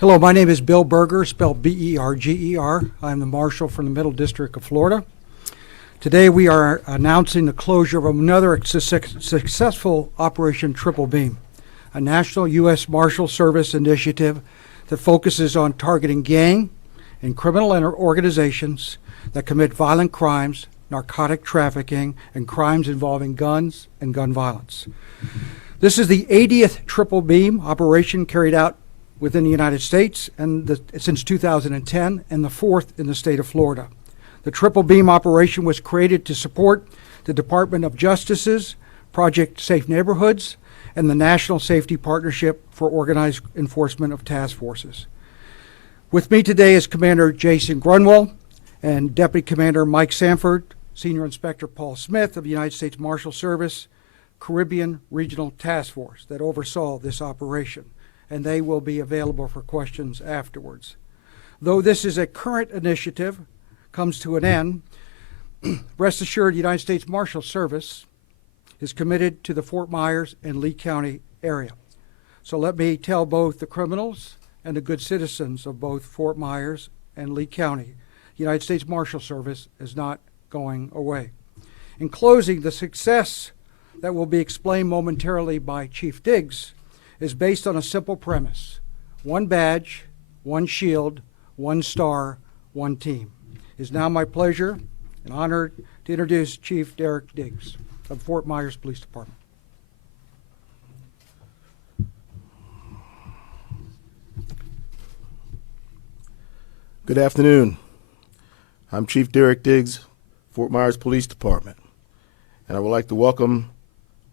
Hello, my name is Bill Berger, spelled B-E-R-G-E-R. I'm the Marshal from the Middle District of Florida. Today we are announcing the closure of another successful Operation Triple Beam, a national U.S. Marshal Service initiative that focuses on targeting gang and criminal organizations that commit violent crimes, narcotic trafficking, and crimes involving guns and gun violence. This is the 80th Triple Beam operation carried out within the United States and since 2010, and the fourth in the state of Florida. The Triple Beam operation was created to support the Department of Justice's Project Safe Neighborhoods and the National Safety Partnership for Organized Enforcement of Task Forces. With me today is Commander Jason Grunwald and Deputy Commander Mike Sanford, Senior Inspector Paul Smith of the United States Marshal Service Caribbean Regional Task Force that oversaw this operation, and they will be available for questions afterwards. Though this is a current initiative, comes to an end, rest assured the United States Marshal Service is committed to the Fort Myers and Lee County area. So let me tell both the criminals and the good citizens of both Fort Myers and Lee County, the United States Marshal Service is not going away. In closing, the success that will be explained momentarily by Chief Diggs is based on a simple premise: one badge, one shield, one star, one team. It is now my pleasure and honor to introduce Chief Derek Diggs of Fort Myers Police Department. Good afternoon. I'm Chief Derek Diggs, Fort Myers Police Department, and I would like to welcome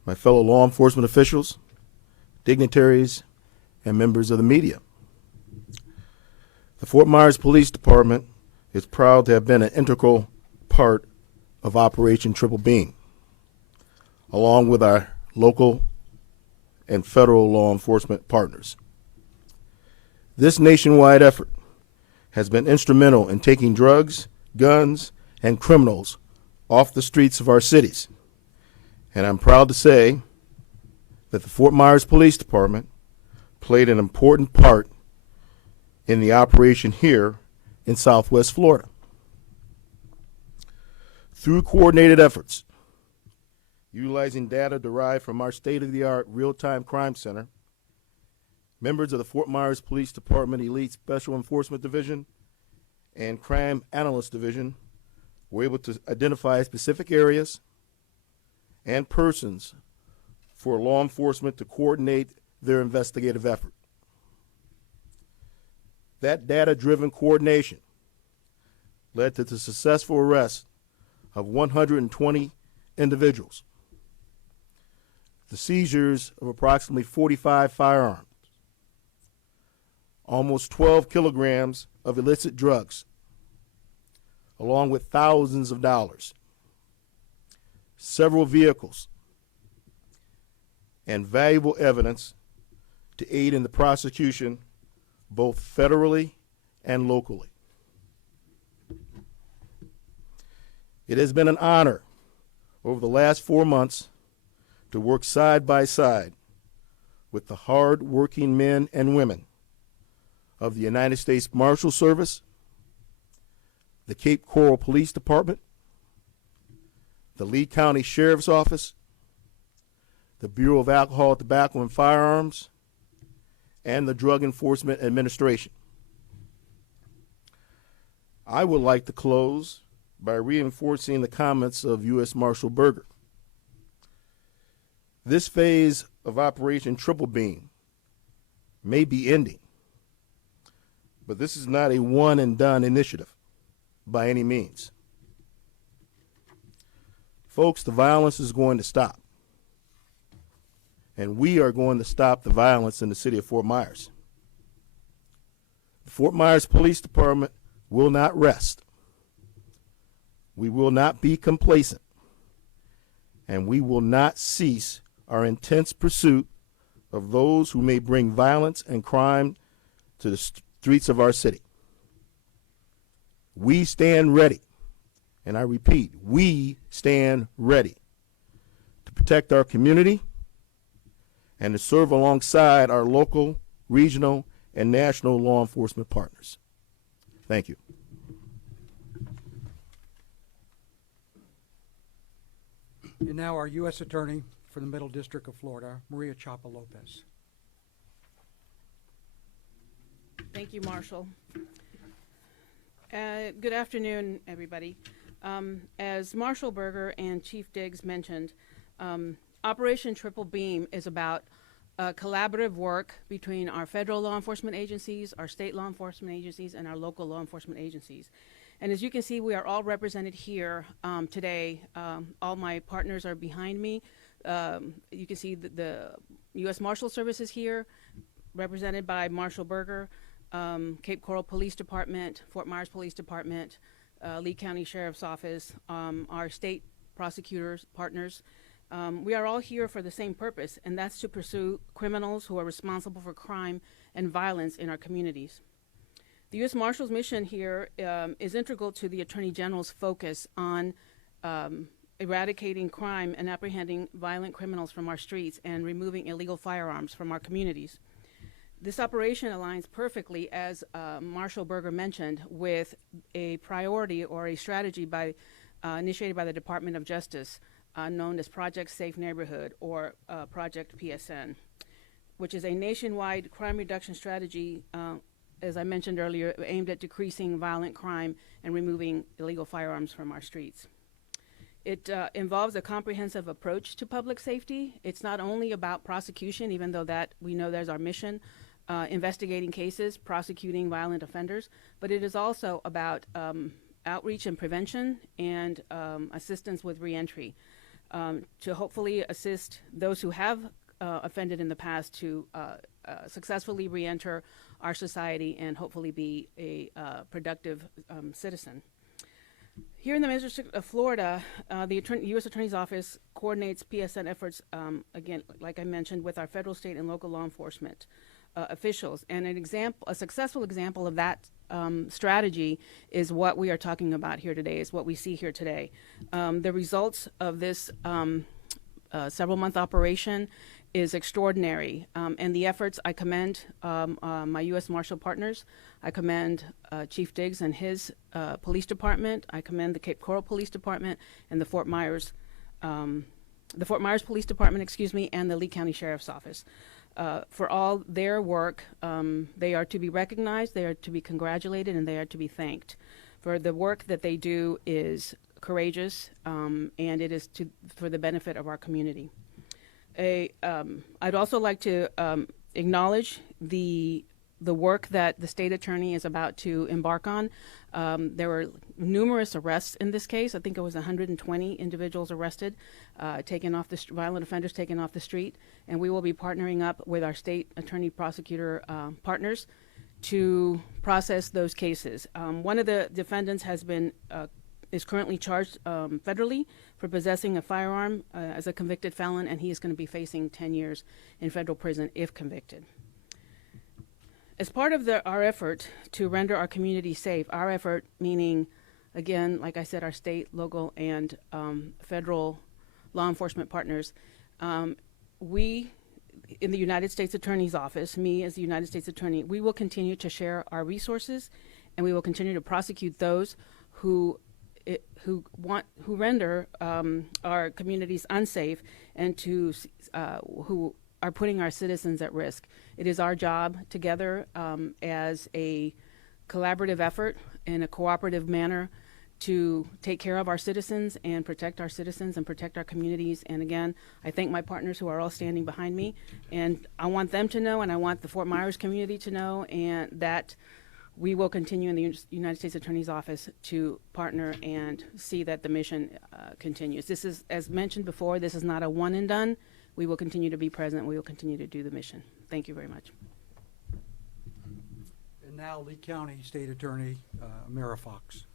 my fellow law enforcement officials, dignitaries, and members of the media. The Fort Myers Police Department is proud to have been an integral part of Operation Triple Beam, along with our local and federal law enforcement partners. This nationwide effort has been instrumental in taking drugs, guns, and criminals off the streets of our cities. And I'm proud to say that the Fort Myers Police Department played an important part in the operation here in Southwest Florida. Through coordinated efforts, utilizing data derived from our state-of-the-art real-time crime center, members of the Fort Myers Police Department Elite Special Enforcement Division and Crime Analyst Division were able to identify specific areas and persons for law enforcement to coordinate their investigative effort. That data-driven coordination led to the successful arrest of 120 individuals, the seizures of approximately 45 firearms, almost 12 kilograms of illicit drugs, along with thousands of dollars, several vehicles, and valuable evidence to aid in the prosecution both federally and locally. It has been an honor over the last 4 months to work side by side with the hard-working men and women of the United States Marshal Service, the Cape Coral Police Department, the Lee County Sheriff's Office, the Bureau of Alcohol, Tobacco, and Firearms, and the Drug Enforcement Administration. I would like to close by reinforcing the comments of U.S. Marshal Berger. This phase of Operation Triple Beam may be ending, but this is not a one-and-done initiative by any means. Folks, the violence is going to stop, and we are going to stop the violence in the city of Fort Myers. The Fort Myers Police Department will not rest. We will not be complacent, and we will not cease our intense pursuit of those who may bring violence and crime to the streets of our city. We stand ready, and I repeat, we stand ready to protect our community and to serve alongside our local, regional, and national law enforcement partners. Thank you. And now our U.S. Attorney for the Middle District of Florida, Maria Chapa Lopez. Thank you, Marshall. Good afternoon, everybody. As Marshall Berger and Chief Diggs mentioned, Operation Triple Beam is about collaborative work between our federal law enforcement agencies, our state law enforcement agencies, and our local law enforcement agencies. And as you can see, we are all represented here today. All my partners are behind me. You can see the U.S. Marshal Service is here, represented by Marshall Berger, Cape Coral Police Department, Fort Myers Police Department, Lee County Sheriff's Office, our state prosecutors, partners. We are all here for the same purpose, and that's to pursue criminals who are responsible for crime and violence in our communities. The U.S. Marshal's mission here is integral to the Attorney General's focus on eradicating crime and apprehending violent criminals from our streets and removing illegal firearms from our communities. This operation aligns perfectly, as Marshall Berger mentioned, with a priority or a strategy initiated by the Department of Justice known as Project Safe Neighborhood, or Project PSN, which is a nationwide crime reduction strategy, as I mentioned earlier, aimed at decreasing violent crime and removing illegal firearms from our streets. It involves a comprehensive approach to public safety. It's not only about prosecution, even though that we know there's our mission, investigating cases, prosecuting violent offenders, but it is also about outreach and prevention and assistance with reentry to hopefully assist those who have offended in the past to successfully reenter our society and hopefully be a productive citizen. Here in the District of Florida, the U.S. Attorney's Office coordinates PSN efforts, again, like I mentioned, with our federal, state, and local law enforcement officials. And a successful example of that strategy is what we are talking about here today, is what we see here today. The results of this several-month operation is extraordinary, and the efforts, I commend my U.S. Marshal partners. I commend Chief Diggs and his police department. I commend the Cape Coral Police Department and the Fort Myers Police Department, and the Lee County Sheriff's Office. For all their work. They are to be recognized, they are to be congratulated, and they are to be thanked. For the work that they do is courageous, and it is for the benefit of our community. I'd also like to acknowledge the work that the state attorney is about to embark on. There were numerous arrests in this case. I think it was 120 individuals arrested, violent offenders taken off the street, and we will be partnering up with our state attorney prosecutor partners to process those cases. One of the defendants is currently charged federally for possessing a firearm as a convicted felon, and he is going to be facing 10 years in federal prison if convicted. As part of our effort to render our community safe, our effort meaning, again, like I said, our state, local, and federal law enforcement partners, we in the United States Attorney's Office, me as the United States Attorney, we will continue to share our resources, and we will continue to prosecute those who render our communities unsafe and who are putting our citizens at risk. It is our job together as a collaborative effort in a cooperative manner to take care of our citizens and protect our citizens and protect our communities. And again, I thank my partners who are all standing behind me, and I want them to know, and I want the Fort Myers community to know, and that we will continue in the United States Attorney's Office to partner and see that the mission continues. This is, as mentioned before, this is not a one and done. We will continue to be present. We will continue to do the mission. Thank you very much. And now Lee County State Attorney Amira Fox.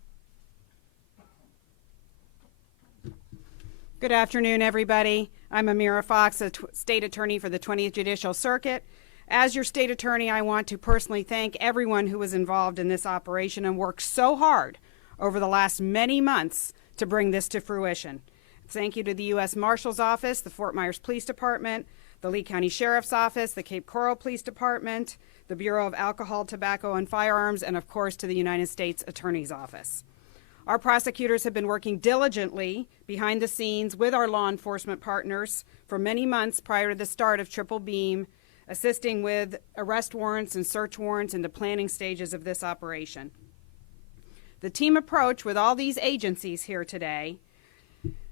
Good afternoon, everybody. I'm Amira Fox, a state attorney for the 20th Judicial Circuit. As your state attorney, I want to personally thank everyone who was involved in this operation and worked so hard over the last many months to bring this to fruition. Thank you to the U.S. Marshal's Office, the Fort Myers Police Department, the Lee County Sheriff's Office, the Cape Coral Police Department, the Bureau of Alcohol, Tobacco, and Firearms, and of course to the United States Attorney's Office. Our prosecutors have been working diligently behind the scenes with our law enforcement partners for many months prior to the start of Triple Beam, assisting with arrest warrants and search warrants in the planning stages of this operation. The team approach with all these agencies here today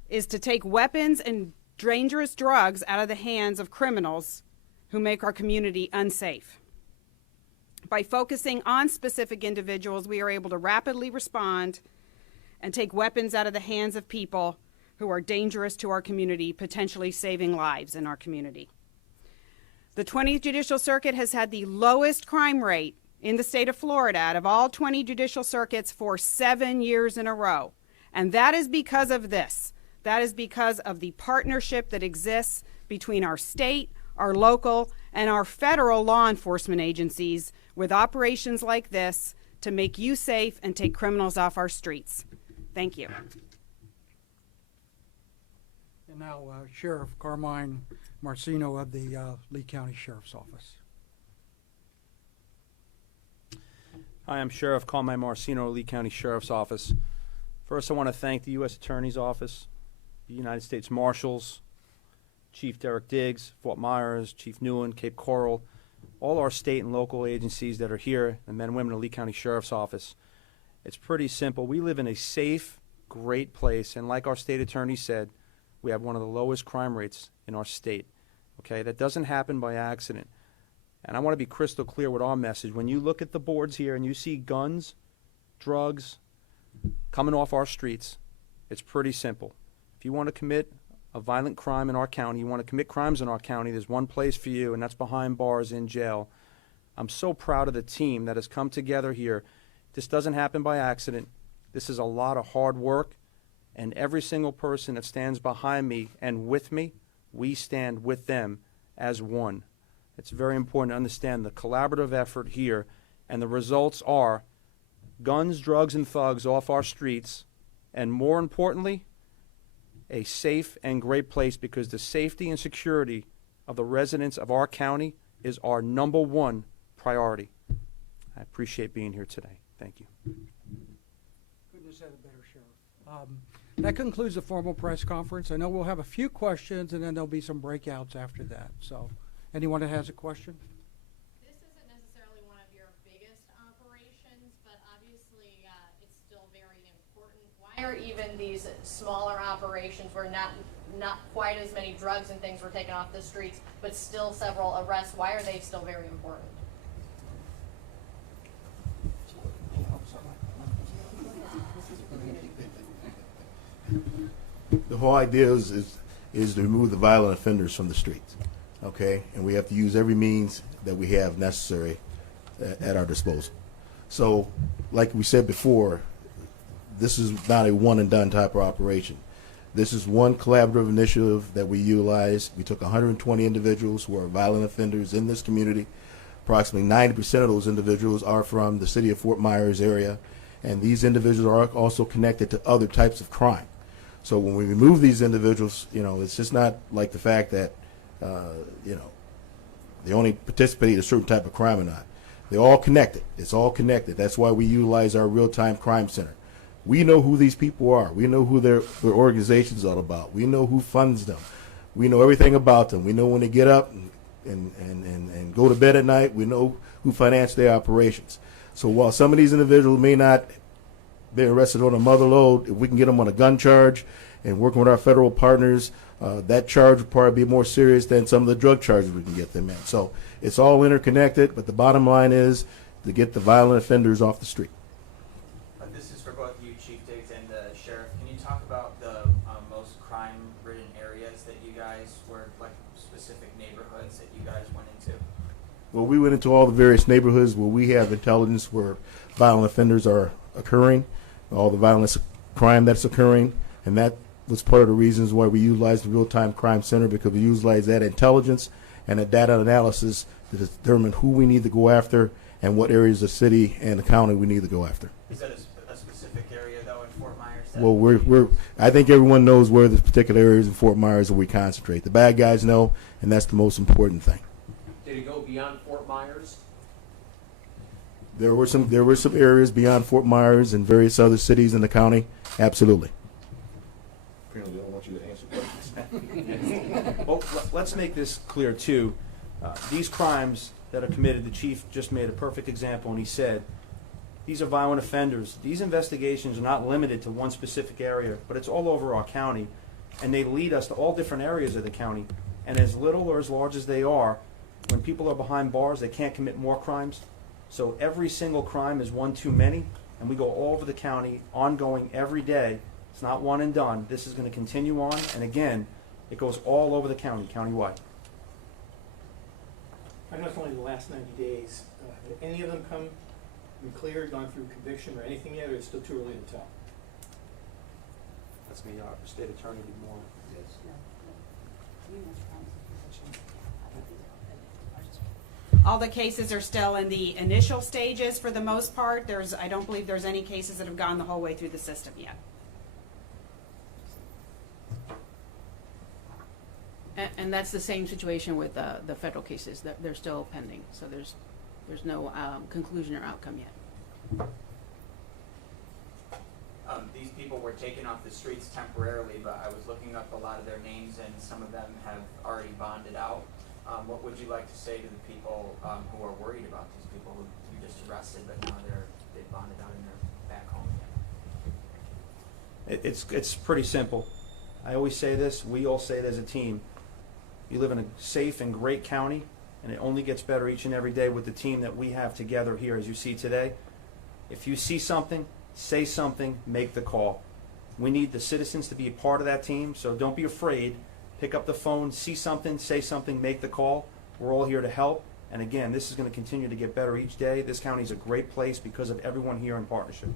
is to take weapons and dangerous drugs out of the hands of criminals who make our community unsafe. By focusing on specific individuals, we are able to rapidly respond and take weapons out of the hands of people who are dangerous to our community, potentially saving lives in our community. The 20th Judicial Circuit has had the lowest crime rate in the state of Florida out of all 20 judicial circuits for 7 years in a row. And that is because of this. That is because of the partnership that exists between our state, our local, and our federal law enforcement agencies with operations like this to make you safe and take criminals off our streets. Thank you. And now Sheriff Carmine Marcino of the Lee County Sheriff's Office. Hi, I'm Sheriff Carmine Marcino, Lee County Sheriff's Office. First, I want to thank the U.S. Attorney's Office, the United States Marshals, Chief Derek Diggs, Fort Myers, Chief Newen, Cape Coral, all our state and local agencies that are here, and men and women of Lee County Sheriff's Office. It's pretty simple. We live in a safe, great place, and like our state attorney said, we have one of the lowest crime rates in our state. Okay, that doesn't happen by accident. And I want to be crystal clear with our message. When you look at the boards here and you see guns, drugs coming off our streets, it's pretty simple. If you want to commit a violent crime in our county, you want to commit crimes in our county, there's one place for you, and that's behind bars in jail. I'm so proud of the team that has come together here. This doesn't happen by accident. This is a lot of hard work, and every single person that stands behind me and with me, we stand with them as one. It's very important to understand the collaborative effort here, and the results are guns, drugs, and thugs off our streets, and more importantly, a safe and great place, because the safety and security of the residents of our county is our #1 priority. I appreciate being here today. Thank you. Couldn't have said it better, Sheriff. That concludes the formal press conference. I know we'll have a few questions, and then there'll be some breakouts after that. So, anyone that has a question? This isn't necessarily one of your biggest operations, but obviously it's still very important. Why are even these smaller operations where not quite as many drugs and things were taken off the streets, but still several arrests, why are they still very important? The whole idea is to remove the violent offenders from the streets, okay? And we have to use every means that we have necessary at our disposal. So, like we said before, this is not a one-and-done type of operation. This is one collaborative initiative that we utilized. We took 120 individuals who are violent offenders in this community. Approximately 90% of those individuals are from the city of Fort Myers area, and these individuals are also connected to other types of crime. So when we remove these individuals, it's just not like the fact that, they only participate in a certain type of crime or not. They're all connected. It's all connected. That's why we utilize our real-time crime center. We know who these people are. We know who their organization's all about. We know who funds them. We know everything about them. We know when they get up and go to bed at night. We know who financed their operations. So while some of these individuals may not be arrested on a mother load, if we can get them on a gun charge and working with our federal partners, that charge would probably be more serious than some of the drug charges we can get them in. So it's all interconnected, but the bottom line is to get the violent offenders off the street. This is for both you, Chief Diggs, and the Sheriff. Can you talk about the most crime-ridden areas that you guys were, like specific neighborhoods that you guys went into? Well, we went into all the various neighborhoods where we have intelligence where violent offenders are occurring, all the violence crime that's occurring, and that was part of the reasons why we utilized the real-time crime center, because we utilize that intelligence and a data analysis to determine who we need to go after and what areas of the city and the county we need to go after. Is that a specific area, though, in Fort Myers Well, I think everyone knows where the particular areas in Fort Myers that we concentrate. The bad guys know, and that's the most important thing. Did it go beyond Fort Myers? There were some areas beyond Fort Myers and various other cities in the county. Absolutely. Apparently, they don't want you to answer questions. Well, let's make this clear too. These crimes that are committed, the chief just made a perfect example, and he said, these are violent offenders. These investigations are not limited to one specific area, but it's all over our county, and they lead us to all different areas of the county. And as little or as large as they are, when people are behind bars, they can't commit more crimes. So every single crime is one too many, and we go all over the county, ongoing every day. It's not one and done. This is going to continue on, and again, it goes all over the county, countywide. I know it's only the last 90 days. Have any of them been cleared, gone through conviction or anything yet, or it's still too early to tell? That's me, our state attorney did more. All the cases are still in the initial stages for the most part. I don't believe there's any cases that have gone the whole way through the system yet. And that's the same situation with the federal cases, that they're still pending, so there's no conclusion or outcome yet. These people were taken off the streets temporarily, but I was looking up a lot of their names, and some of them have already bonded out. What would you like to say to the people who are worried about these people who you just arrested, but now they've bonded out and they're back home again? It's pretty simple. I always say this, we all say it as a team. You live in a safe and great county, and it only gets better each and every day with the team that we have together here, as you see today. If you see something, say something, make the call. We need the citizens to be a part of that team, so don't be afraid. Pick up the phone, see something, say something, make the call. We're all here to help. And again, this is going to continue to get better each day. This county is a great place because of everyone here in partnership.